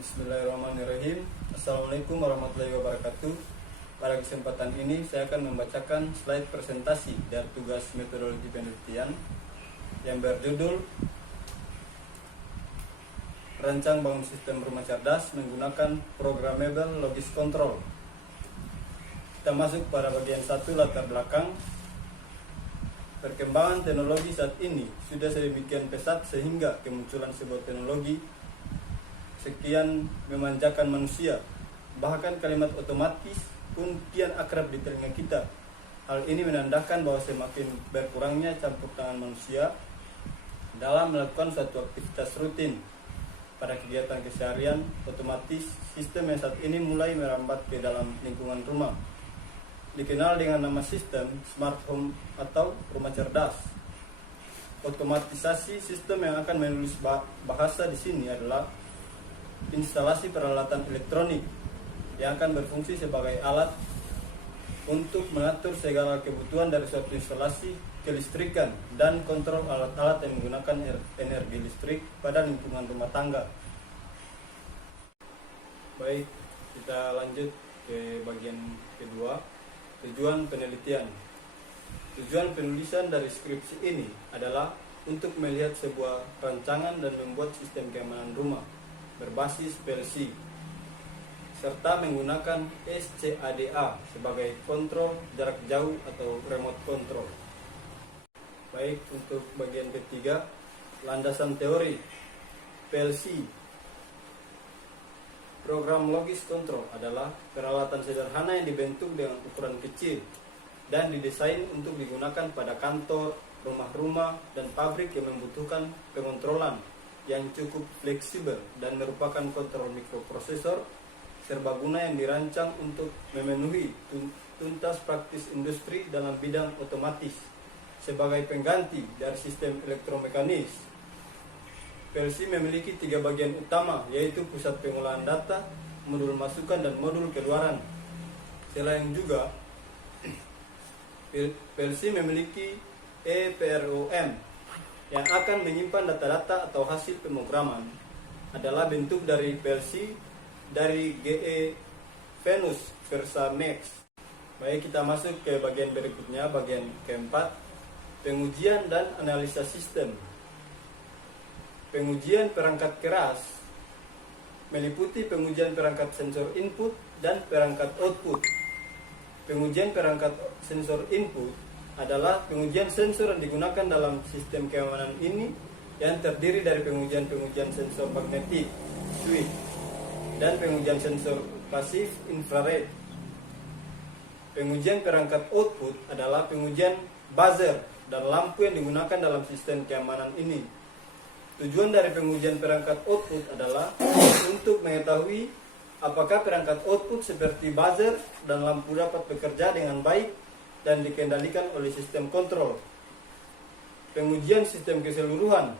Bismillahirrahmanirrahim. Assalamualaikum warahmatullahi wabarakatuh. Pada kesempatan ini saya akan membacakan slide presentasi dari tugas metodologi penelitian yang berjudul Rancang bangun sistem rumah cerdas menggunakan programmable logis control. Kita masuk pada bagian 1, latar belakang. Perkembangan teknologi saat ini sudah sedemikian pesat sehingga kemunculan sebuah teknologi sekian memanjakan manusia. Bahkan kalimat otomatis pun kian akrab di telinga kita. Hal ini menandakan bahwa semakin berkurangnya campur tangan manusia dalam melakukan suatu aktivitas rutin. Pada kegiatan keseharian, otomatis sistem yang saat ini mulai merambat ke dalam lingkungan rumah. Dikenal dengan nama sistem smart home atau rumah cerdas. Otomatisasi sistem yang akan menulis bahasa di sini adalah instalasi peralatan elektronik yang akan berfungsi sebagai alat untuk mengatur segala kebutuhan dari suatu instalasi kelistrikan dan kontrol alat-alat yang menggunakan energi listrik pada lingkungan rumah tangga. Baik, kita lanjut ke bagian kedua, tujuan penelitian. Tujuan penulisan dari skripsi ini adalah untuk melihat sebuah rancangan dan membuat sistem keamanan rumah berbasis PLC serta menggunakan SCADA sebagai kontrol jarak jauh atau remote control. Baik, untuk bagian ketiga, landasan teori PLC. Program logis control adalah peralatan sederhana yang dibentuk dengan ukuran kecil dan didesain untuk digunakan pada kantor, rumah-rumah, dan pabrik yang membutuhkan pengontrolan yang cukup fleksibel dan merupakan kontrol mikroprosesor serbaguna yang dirancang untuk memenuhi tuntas praktis industri dalam bidang otomatis sebagai pengganti dari sistem elektromekanis. PLC memiliki 3 bagian utama, yaitu pusat pengolahan data, modul masukan, dan modul keluaran. Selain juga, PLC memiliki EEPROM yang akan menyimpan data-data atau hasil pemrograman adalah bentuk dari PLC dari GE Venus Versa Max. Baik, kita masuk ke bagian berikutnya, bagian keempat, pengujian dan analisa sistem. Pengujian perangkat keras meliputi pengujian perangkat sensor input dan perangkat output. Pengujian perangkat sensor input adalah pengujian sensor yang digunakan dalam sistem keamanan ini yang terdiri dari pengujian sensor magnetik, switch, dan pengujian sensor pasif infrared. Pengujian perangkat output adalah pengujian buzzer dan lampu yang digunakan dalam sistem keamanan ini. Tujuan dari pengujian perangkat output adalah untuk mengetahui apakah perangkat output seperti buzzer dan lampu dapat bekerja dengan baik dan dikendalikan oleh sistem kontrol. Pengujian sistem keseluruhan.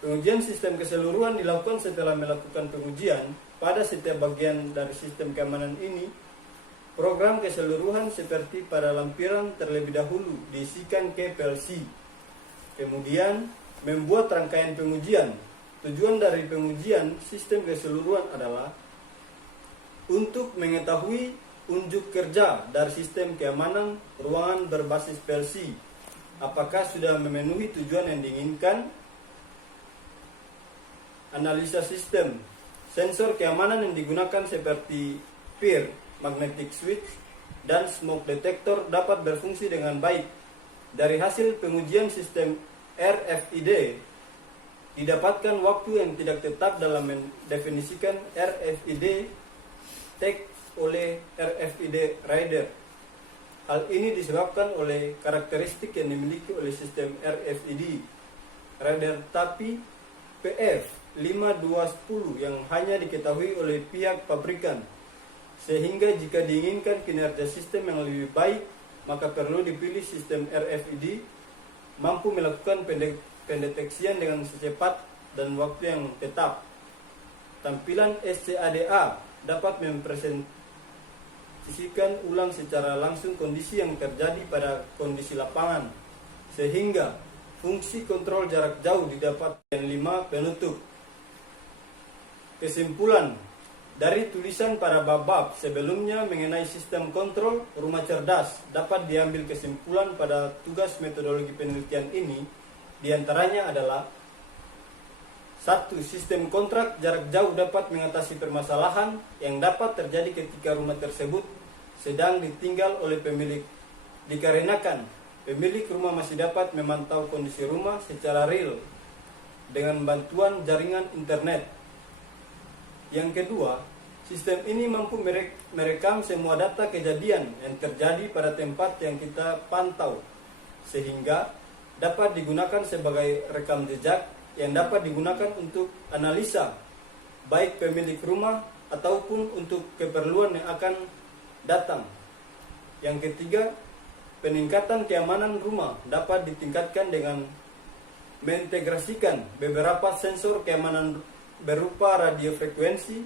Pengujian sistem keseluruhan dilakukan setelah melakukan pengujian pada setiap bagian dari sistem keamanan ini. Program keseluruhan seperti pada lampiran terlebih dahulu diisikan ke PLC. Kemudian membuat rangkaian pengujian. Tujuan dari pengujian sistem keseluruhan adalah untuk mengetahui unjuk kerja dari sistem keamanan ruangan berbasis PLC. Apakah sudah memenuhi tujuan yang diinginkan? Analisa sistem. Sensor keamanan yang digunakan seperti PIR, magnetic switch, dan smoke detector dapat berfungsi dengan baik. Dari hasil pengujian sistem RFID didapatkan waktu yang tidak tetap dalam mendefinisikan RFID tag oleh RFID reader. Hal ini disebabkan oleh karakteristik yang dimiliki oleh sistem RFID reader tapi PF5210 yang hanya diketahui oleh pihak pabrikan. Sehingga jika diinginkan kinerja sistem yang lebih baik, maka perlu dipilih sistem RFID mampu melakukan pendeteksian dengan secepat dan waktu yang tetap. Tampilan SCADA dapat mempresentasikan ulang secara langsung kondisi yang terjadi pada kondisi lapangan, sehingga fungsi kontrol jarak jauh didapat. Yang 5, penutup. Kesimpulan dari tulisan pada bab-bab sebelumnya mengenai sistem kontrol rumah cerdas dapat diambil kesimpulan pada tugas metodologi penelitian ini diantaranya adalah: 1. Sistem kontrak jarak jauh dapat mengatasi permasalahan yang dapat terjadi ketika rumah tersebut sedang ditinggal oleh pemilik, dikarenakan pemilik rumah masih dapat memantau kondisi rumah secara real dengan bantuan jaringan internet. Yang kedua, sistem ini mampu merekam semua data kejadian yang terjadi pada tempat yang kita pantau, sehingga dapat digunakan sebagai rekam jejak yang dapat digunakan untuk analisa, baik pemilik rumah ataupun untuk keperluan yang akan datang. Yang ketiga, peningkatan keamanan rumah dapat ditingkatkan dengan mengintegrasikan beberapa sensor keamanan berupa radio frekuensi,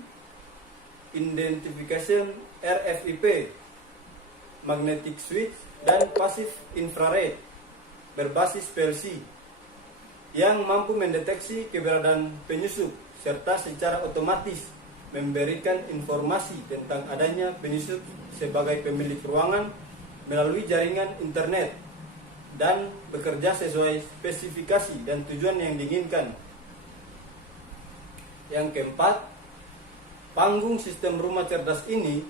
identification RFIP, magnetic switch, dan passive infrared berbasis PLC yang mampu mendeteksi keberadaan penyusup serta secara otomatis memberikan informasi tentang adanya penyusup sebagai pemilik ruangan melalui jaringan internet dan bekerja sesuai spesifikasi dan tujuan yang diinginkan. Yang keempat, panggung sistem rumah cerdas ini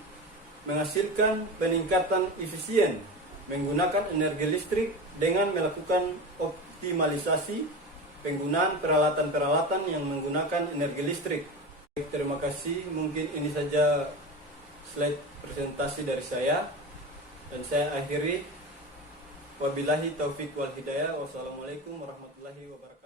menghasilkan peningkatan efisien menggunakan energi listrik dengan melakukan optimalisasi penggunaan peralatan-peralatan yang menggunakan energi listrik. Terima kasih, mungkin ini saja slide presentasi dari saya dan saya akhiri. Wabillahi taufik wal hidayah. Wassalamualaikum warahmatullahi wabarakatuh.